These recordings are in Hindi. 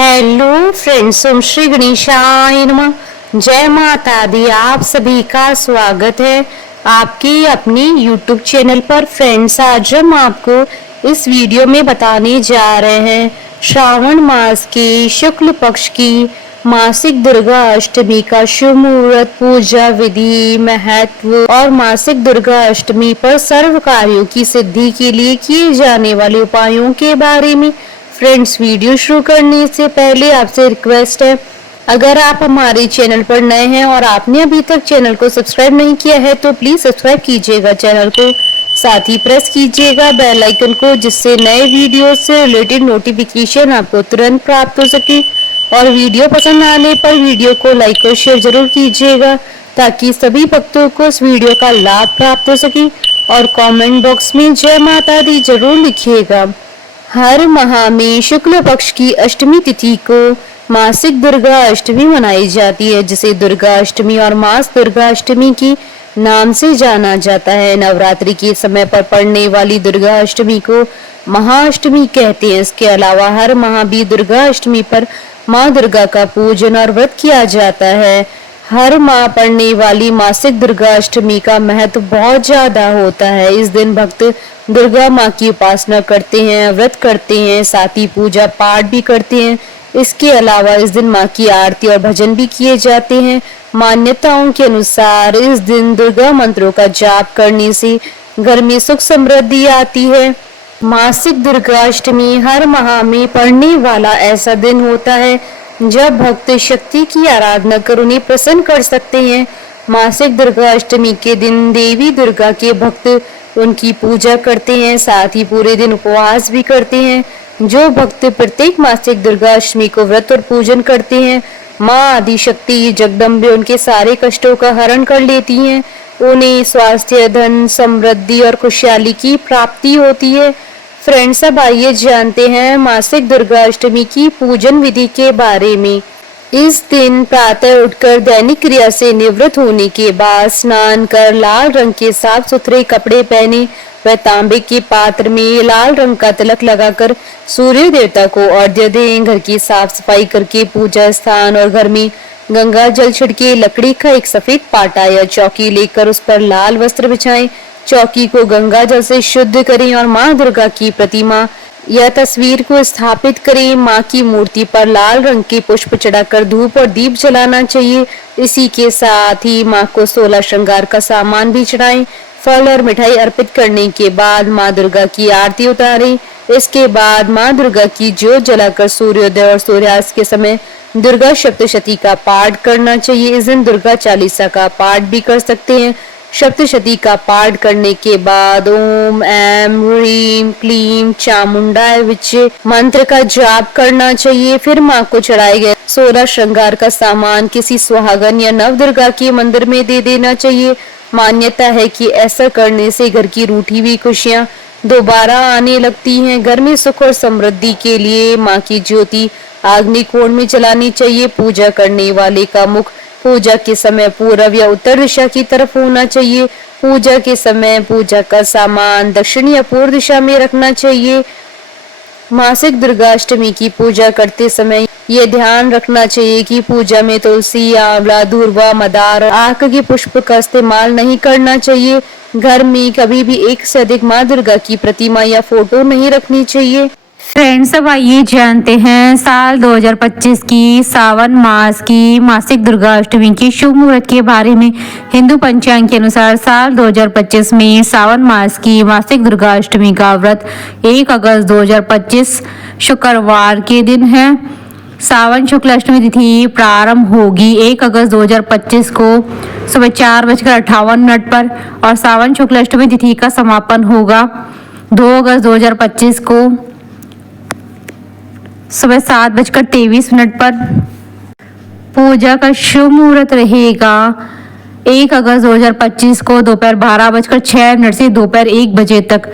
हेलो फ्रेंड्स, ओम श्री गणेशाय नमः। जय माता दी। आप सभी का स्वागत है आपकी अपनी यूट्यूब चैनल पर। फ्रेंड्स, आज हम आपको इस वीडियो में बताने जा रहे हैं श्रावण मास की शुक्ल पक्ष की मासिक दुर्गा अष्टमी का शुभ मुहूर्त, पूजा विधि, महत्व और मासिक दुर्गा अष्टमी पर सर्व कार्यों की सिद्धि के लिए किए जाने वाले उपायों के बारे में। फ्रेंड्स, वीडियो शुरू करने से पहले आपसे रिक्वेस्ट है, अगर आप हमारे चैनल पर नए हैं और आपने अभी तक चैनल को सब्सक्राइब नहीं किया है तो प्लीज सब्सक्राइब कीजिएगा चैनल को, साथ ही प्रेस कीजिएगा बेल आइकन को, जिससे नए वीडियो से रिलेटेड नोटिफिकेशन आपको तुरंत प्राप्त हो सके। और वीडियो पसंद आने पर वीडियो को लाइक और शेयर जरूर कीजिएगा ताकि सभी भक्तों को इस वीडियो का लाभ प्राप्त हो सके। और कमेंट बॉक्स में जय माता दी जरूर लिखिएगा। हर माह में शुक्ल पक्ष की अष्टमी तिथि को मासिक दुर्गा अष्टमी मनाई जाती है, जिसे दुर्गा अष्टमी और मास दुर्गा अष्टमी की नाम से जाना जाता है। नवरात्रि के समय पर पड़ने वाली दुर्गा अष्टमी को महाअष्टमी कहते हैं। इसके अलावा हर माह भी दुर्गा अष्टमी पर माँ दुर्गा का पूजन और व्रत किया जाता है। हर माह पड़ने वाली मासिक दुर्गा अष्टमी का महत्व बहुत ज्यादा होता है। इस दिन भक्त दुर्गा माँ की उपासना करते हैं, व्रत करते हैं, साथ ही पूजा पाठ भी करते हैं। इसके अलावा इस दिन माँ की आरती और भजन भी किए जाते हैं। मान्यताओं के अनुसार इस दिन दुर्गा मंत्रों का जाप करने से घर में सुख समृद्धि आती है। मासिक दुर्गा अष्टमी हर माह में पड़ने वाला ऐसा दिन होता है जब भक्त शक्ति की आराधना कर उन्हें प्रसन्न कर सकते हैं। मासिक दुर्गा अष्टमी के दिन देवी दुर्गा के भक्त उनकी पूजा करते हैं, साथ ही पूरे दिन उपवास भी करते हैं। जो भक्त प्रत्येक मासिक दुर्गा अष्टमी को व्रत और पूजन करते हैं, माँ आदि शक्ति जगदम्बे उनके सारे कष्टों का हरण कर लेती हैं। उन्हें स्वास्थ्य, धन, समृद्धि और खुशहाली की प्राप्ति होती है। फ्रेंड्स, अब आइए जानते हैं मासिक दुर्गा अष्टमी की पूजन विधि के बारे में। इस दिन प्रातः उठकर दैनिक क्रिया से निवृत्त होने के बाद स्नान कर लाल रंग के साफ सुथरे कपड़े पहने व तांबे के पात्र में लाल रंग का तिलक लगाकर सूर्य देवता को अर्घ्य दें। घर की साफ सफाई करके पूजा स्थान और घर में गंगा जल छिड़के लकड़ी का एक सफेद पाटा या चौकी लेकर उस पर लाल वस्त्र बिछाएं। चौकी को गंगा जल से शुद्ध करें और माँ दुर्गा की प्रतिमा या तस्वीर को स्थापित करें। माँ की मूर्ति पर लाल रंग के पुष्प चढ़ाकर धूप और दीप जलाना चाहिए। इसी के साथ ही माँ को 16 श्रृंगार का सामान भी चढ़ाएं। फल और मिठाई अर्पित करने के बाद माँ दुर्गा की आरती उतारें। इसके बाद माँ दुर्गा की ज्योत जलाकर सूर्योदय और सूर्यास्त के समय दुर्गा सप्तशती का पाठ करना चाहिए। इस दिन दुर्गा चालीसा का पाठ भी कर सकते हैं। सप्तशती का पाठ करने के बाद ओम ऐं ह्रीं क्लीं चामुंडाय विचे मंत्र का जाप करना चाहिए। फिर माँ को चढ़ाए गए 16 श्रृंगार का सामान किसी सुहागन या नव दुर्गा के मंदिर में दे देना चाहिए। मान्यता है कि ऐसा करने से घर की रूठी हुई खुशियाँ दोबारा आने लगती हैं। घर में सुख और समृद्धि के लिए माँ की ज्योति अग्निकोण में जलानी चाहिए। पूजा करने वाले का मुख पूजा के समय पूर्व या उत्तर दिशा की तरफ होना चाहिए। पूजा के समय पूजा का सामान दक्षिण या पूर्व दिशा में रखना चाहिए। मासिक दुर्गा अष्टमी की पूजा करते समय ये ध्यान रखना चाहिए कि पूजा में तुलसी, आंवला, दूर्वा, मदार, आक के पुष्प का इस्तेमाल नहीं करना चाहिए। घर में कभी भी एक से अधिक माँ दुर्गा की प्रतिमा या फोटो नहीं रखनी चाहिए। फ्रेंड्स, अब आइए जानते हैं साल 2025 की सावन मास की मासिक दुर्गा अष्टमी के शुभ मुहूर्त के बारे में। हिंदू पंचांग के अनुसार साल 2025 में सावन मास की मासिक दुर्गा अष्टमी का व्रत 1 अगस्त 2025 शुक्रवार के दिन है। सावन शुक्ल अष्टमी तिथि प्रारंभ होगी 1 अगस्त 2025 को सुबह 4:58 पर और सावन शुक्ल अष्टमी तिथि का समापन होगा 2 अगस्त 2025 को सुबह 7:23 पर। पूजा का शुभ मुहूर्त रहेगा 1 अगस्त 2025 को दोपहर 12:06 से दोपहर 1 बजे तक।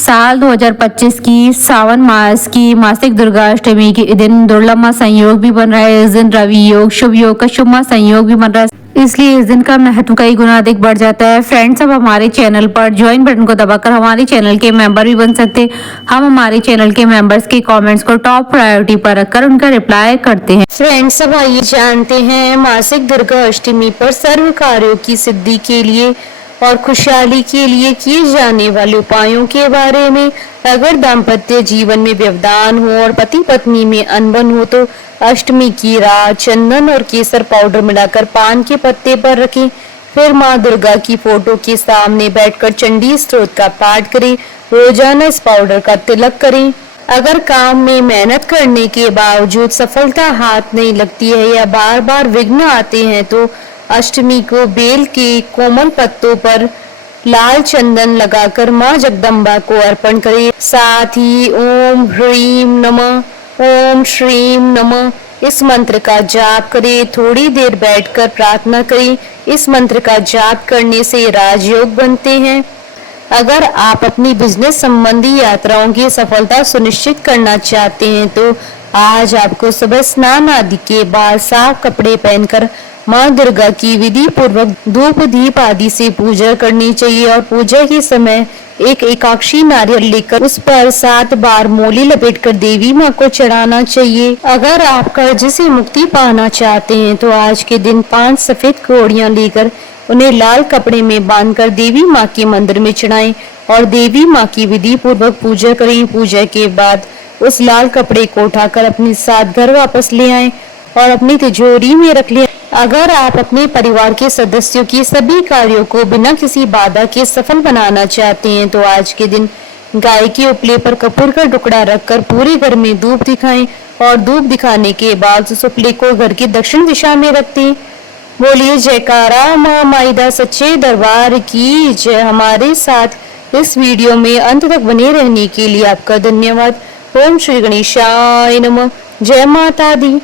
साल 2025 की सावन मास की मासिक दुर्गा अष्टमी के दिन दुर्लभ संयोग भी बन रहा है। इस दिन रवि योग, शुभ योग का शुभ संयोग भी बन रहा है, इसलिए इस दिन का महत्व कई गुना अधिक बढ़ जाता है। फ्रेंड्स, अब हमारे चैनल पर ज्वाइन बटन को दबाकर हमारे चैनल के मेंबर भी बन सकते हैं। हम हमारे चैनल के मेंबर्स के कमेंट्स को टॉप प्रायोरिटी पर रखकर उनका रिप्लाई करते हैं। फ्रेंड्स, अब आइए जानते हैं मासिक दुर्गा अष्टमी पर सर्व कार्यों की सिद्धि के लिए और खुशहाली के लिए किए जाने वाले उपायों के बारे में। अगर दाम्पत्य जीवन में व्यवधान हो और पति पत्नी में अनबन हो तो अष्टमी की रात चंदन और केसर पाउडर मिलाकर पान के पत्ते पर रखें। फिर माँ दुर्गा की फोटो के सामने बैठकर चंडी स्तोत्र का पाठ करें। रोजाना इस पाउडर का तिलक करें। अगर काम में मेहनत करने के बावजूद सफलता हाथ नहीं लगती है या बार बार विघ्न आते हैं तो अष्टमी को बेल के कोमल पत्तों पर लाल चंदन लगाकर माँ जगदम्बा को अर्पण करें। साथ ही ओम ह्रीम नमः, ओम श्रीम नमः इस मंत्र का जाप करें। थोड़ी देर बैठकर प्रार्थना करें। इस मंत्र का जाप करने से राजयोग बनते हैं। अगर आप अपनी बिजनेस संबंधी यात्राओं की सफलता सुनिश्चित करना चाहते हैं तो आज आपको सुबह स्नान आदि के बाद साफ कपड़े पहनकर माँ दुर्गा की विधि पूर्वक धूप दीप आदि से पूजा करनी चाहिए और पूजा के समय एक एकाक्षी नारियल लेकर उस पर 7 बार मोली लपेटकर देवी माँ को चढ़ाना चाहिए। अगर आप कर्ज से मुक्ति पाना चाहते हैं तो आज के दिन 5 सफेद कौड़ियाँ लेकर उन्हें लाल कपड़े में बांधकर देवी माँ के मंदिर में चढ़ाएं और देवी माँ की विधि पूर्वक पूजा करें। पूजा के बाद उस लाल कपड़े को उठाकर अपने साथ घर वापस ले आएं और अपनी तिजोरी में रख लें। अगर आप अपने परिवार के सदस्यों की सभी कार्यों को बिना किसी बाधा के सफल बनाना चाहते हैं तो आज के दिन गाय के उपले पर कपूर का टुकड़ा रखकर पूरे घर में धूप दिखाएं और धूप दिखाने के बाद उस उपले को घर की दक्षिण दिशा में रख दें। बोलिए जयकारा माँ माइदा सच्चे दरबार की जय। हमारे साथ इस वीडियो में अंत तक बने रहने के लिए आपका धन्यवाद। ओम श्री गणेशाय नमः। जय माता दी।